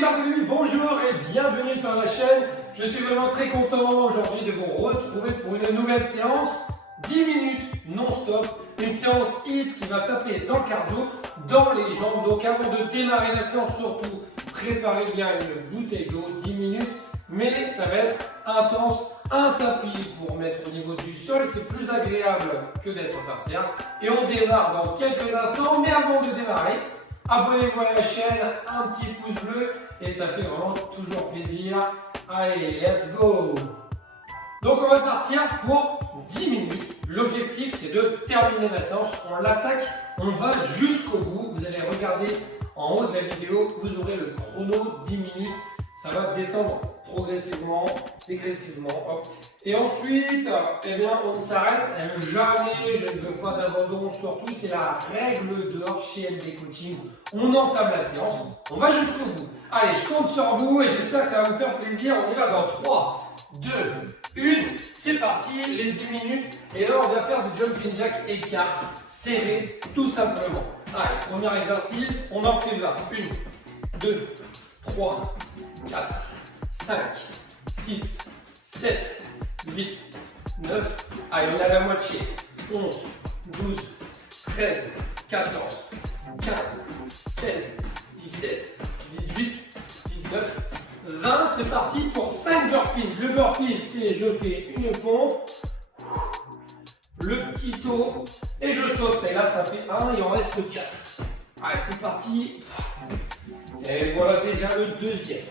C'est Barthélemy, bonjour et bienvenue sur la chaîne. Je suis vraiment très content aujourd'hui de vous retrouver pour une nouvelle séance. 10 minutes non-stop, une séance HIIT qui va taper dans le cardio, dans les jambes. Donc avant de démarrer la séance, surtout, préparez bien une bouteille d'eau, 10 minutes. Mais ça va être intense, un tapis pour mettre au niveau du sol, c'est plus agréable que d'être par terre. Et on démarre dans quelques instants, mais avant de démarrer, abonnez-vous à la chaîne, un petit pouce bleu et ça fait vraiment toujours plaisir. Allez, let's go! Donc on va partir pour 10 minutes. L'objectif c'est de terminer la séance, on l'attaque, on va jusqu'au bout. Vous allez regarder en haut de la vidéo, vous aurez le chrono 10 minutes. Ça va descendre progressivement, dégressivement. Hop. Et ensuite, eh bien, on ne s'arrête jamais, je ne veux pas d'abandon, surtout c'est la règle d'or chez LD Coaching. On entame la séance, on va jusqu'au bout. Allez, je compte sur vous et j'espère que ça va vous faire plaisir. On y va dans 3, 2, 1, c'est parti, les 10 minutes. Et là, on va faire du jumping jack écart, serré, tout simplement. Allez, premier exercice, on en fait 20. 1, 2, 3, 4, 5, 6, 7, 8, 9, allez, on a la moitié, 11, 12, 13, 14, 15, 16, 17, 18, 19, 20, c'est parti pour 5 burpees. Le burpee, c'est je fais une pompe, le petit saut, et je saute, et là ça fait 1, il en reste 4. Allez, c'est parti, et voilà déjà le deuxième.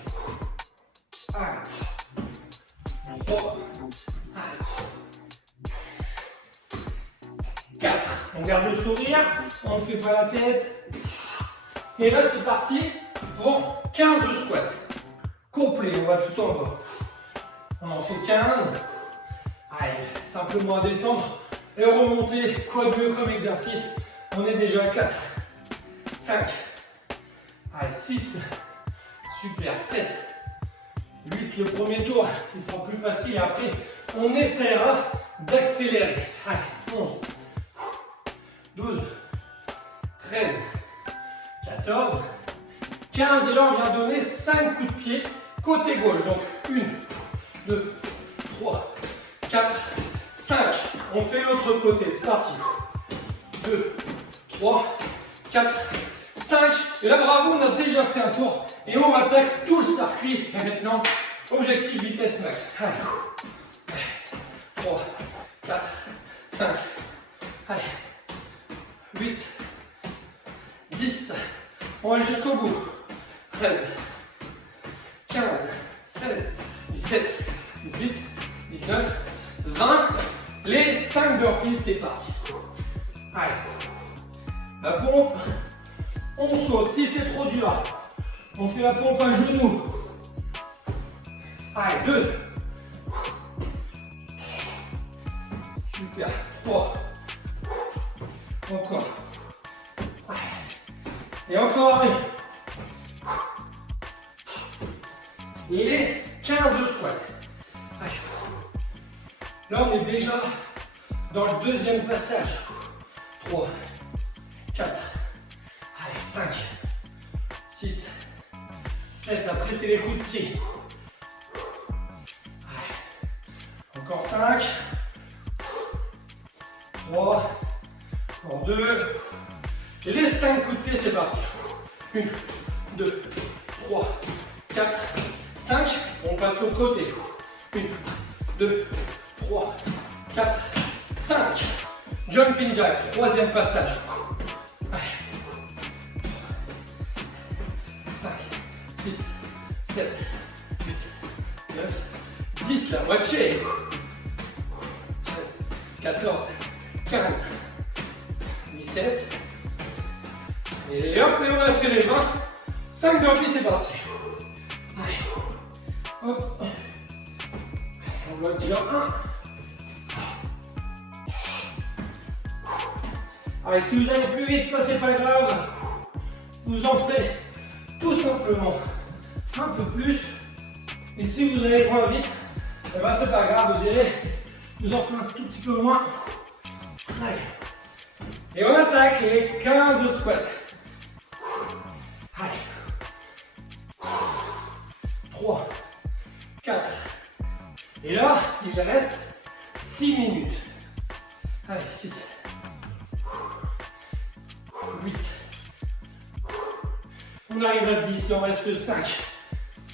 3, 4. On garde le sourire, on ne fait pas la tête. Et là, c'est parti pour 15 squats. Complet, on va tout en bas. On en fait 15. Allez, simplement à descendre et remonter. Quoi de mieux comme exercice? On est déjà à 4, 5, allez, 6, super, 7. 8 le premier tour qui sera plus facile et après on essaiera d'accélérer. Allez, 11, 12, 13, 14, 15 et là on vient donner 5 coups de pied côté gauche. Donc 1, 2, 3, 4, 5. On fait l'autre côté, c'est parti. 2, 3, 4, 5. Et là bravo, on a déjà fait un tour. Et on attaque tout le circuit. Et maintenant, objectif vitesse max. Allez. 3, 4, 5. Allez. 8, 10. On va jusqu'au bout. 13, 15, 16, 17, 18, 19, 20. Les 5 burpees, c'est parti. Allez. La pompe. On saute. Si c'est trop dur, on fait la pompe à genoux. Allez, 2. Super. 3. Encore. Et encore. Les 15 squats. Allez. Là, on est déjà dans le deuxième passage. 3, 4, allez, 5, 6, 7, après c'est les coups de pied. Allez. Encore 5, 3, encore 2, et les 5 coups de pied, c'est parti. 1, 2, 3, 4, 5, on passe l'autre côté. 1, 2, 3, 4, 5, jumping jack, troisième passage. 6, 7, 8, 9, 10, la moitié. 13, 14, 15, 17. Et hop, et on a fait les 20. 5 burpees, c'est parti. Allez. Hop. On va déjà 1. Allez, si vous allez plus vite, ça c'est pas grave. Vous en ferez tout simplement un peu plus. Et si vous allez moins vite, eh ben c'est pas grave, vous irez vous en ferez un tout petit peu moins. Allez. Et on attaque les 15 squats. Allez. Et là, il reste 6 minutes. Allez, 6, 8. On arrive à 10, il en reste 5.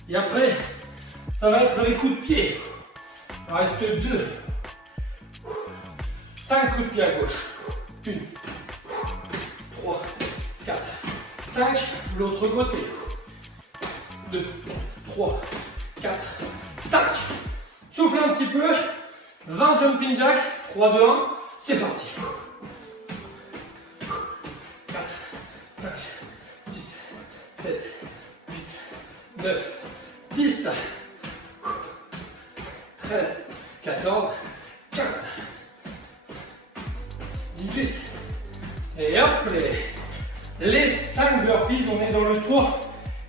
Et après, ça va être les coups de pied. Il en reste 2. 5 coups de pied à gauche. 1, 3, 4, 5. L'autre côté. 2, 3, 4, 5. Soufflez un petit peu. 20 jumping jack. 3, 2, 1. C'est parti. 4, 5, 6, 7, 8, 9, 10, 13, 14, 15, 18. Et hop, les 5 burpees, on est dans le tour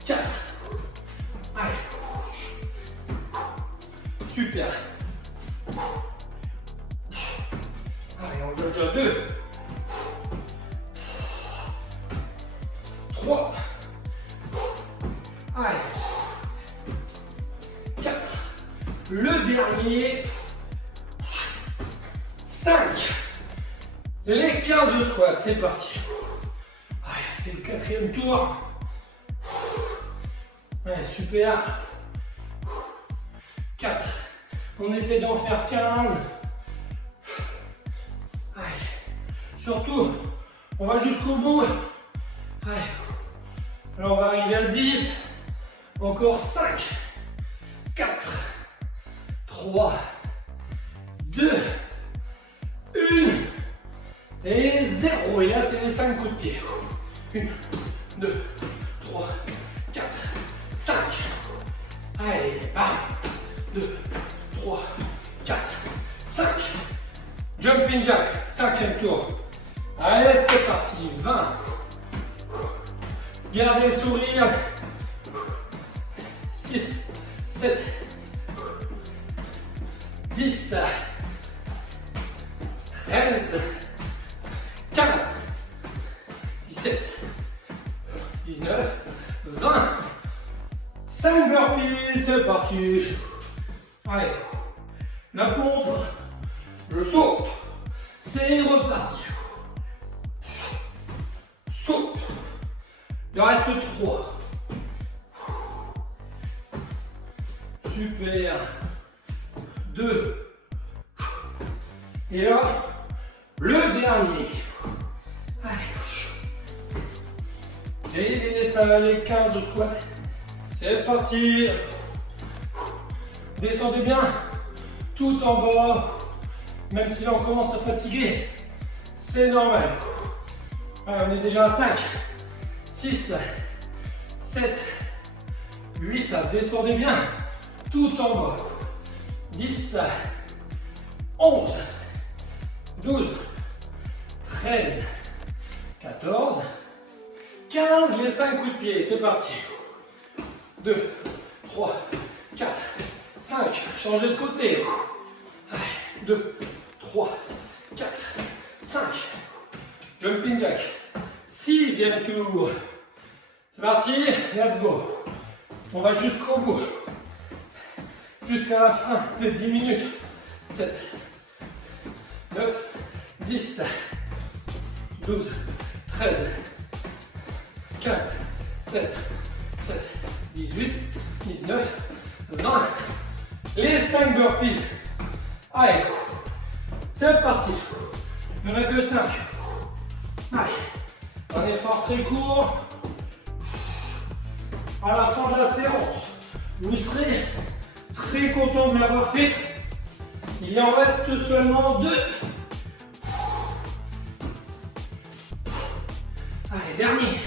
4. Allez. Super. Allez, on le déjà 2. 3. Allez. 4. Le dernier. 5. Les 15 de squat, c'est parti. Allez, c'est le 4e tour. Ouais, super. 4. On essaie d'en faire 15. Allez. Surtout, on va jusqu'au bout. Allez. Alors on va arriver à 10. Encore 5. 4. 3. 2. 1. Et 0. Et là, c'est les 5 coups de pied. 1, 2, 3, 4, 5. Allez, bam. 2, 3, 4, 5. Jumping jack, 5e tour. Allez, c'est parti. 20. Gardez le sourire. 6, 7, 10, 13, 15, 17, 19, 20. 5 burpees, c'est parti. Allez, la pompe, je saute. C'est reparti. Saute. Il en reste 3. Super. 2. Et là, le dernier. Allez. Et ça, les 15 de squat. C'est parti. Descendez bien. Tout en bas. Même si là on commence à fatiguer. C'est normal. Allez, on est déjà à 5. 6. 7. 8. Descendez bien. Tout en bas. 10. 11. 12. 13. 14. 15. Les 5 coups de pied. C'est parti. 2. 3. 4. 5. Changez de côté. 2. 3. 4. 5. Jumping jack. 6e tour. C'est parti. Let's go. On va jusqu'au bout. Jusqu'à la fin de 10 minutes. 7, 9, 10, 12, 13, 15, 16, 17, 18, 19, 20. Les 5 burpees. Allez, c'est parti. Il n'y en a que 5. Allez, un effort très court. À la fin de la séance, vous serez très content de l'avoir fait. Il en reste seulement 2. Allez, dernier.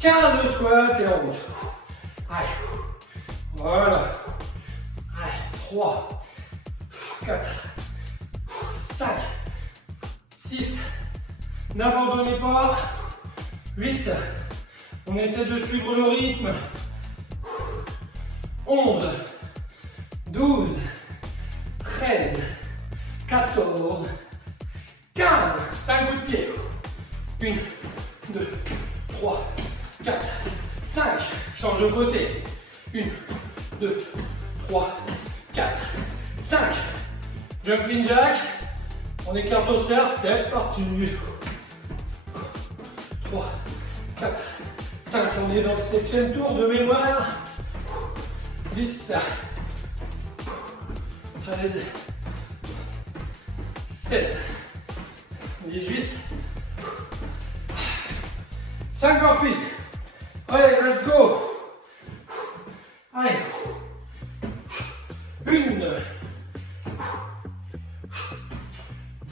15 de squat et en route. Allez. Voilà. Allez, 3, 4, 5, 6. N'abandonnez pas. 8. On essaie de suivre le rythme. 11, 12, 13, 14, 15. 5 coups de pied. 1, 2, 3, 4, 5. Change de côté. 1, 2, 3, 4, 5. Jumping jack. On écarte au cercle, c'est parti. 3, 4, 5. On est dans le 7e tour de mémoire. 10, 13, 16, 18. 5 reprises. Allez, let's go. Allez. 1,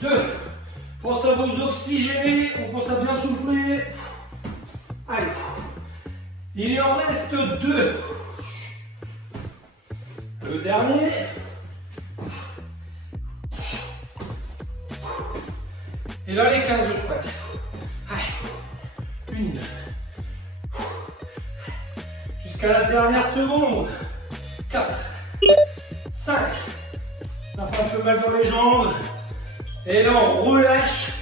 2. Pense à vous oxygéner. On pense à bien souffler. Allez. Il en reste 2. Le dernier. Et là, les 15 squats. Allez. 1. Jusqu'à la dernière seconde. 4. 5. Ça fait un peu mal dans les jambes. Et là, on relâche.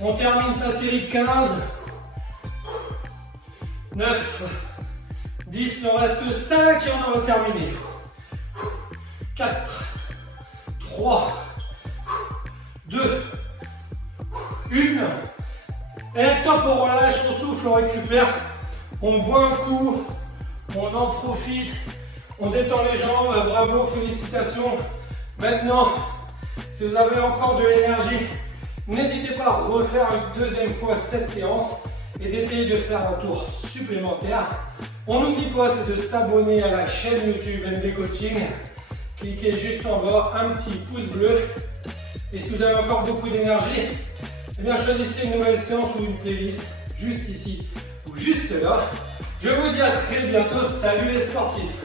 On termine sa série de 15. 9. 10. Il en reste 5 et on va terminer. 4. 3. 2. 1. Et top, on relâche, on souffle, on récupère. On boit un coup. On en profite. On détend les jambes. Bravo, félicitations. Maintenant, si vous avez encore de l'énergie, n'hésitez pas à refaire une deuxième fois cette séance et d'essayer de faire un tour supplémentaire. On n'oublie pas, c'est de s'abonner à la chaîne YouTube MB Coaching. Cliquez juste en bas, un petit pouce bleu. Et si vous avez encore beaucoup d'énergie, eh bien choisissez une nouvelle séance ou une playlist juste ici ou juste là. Je vous dis à très bientôt. Salut les sportifs!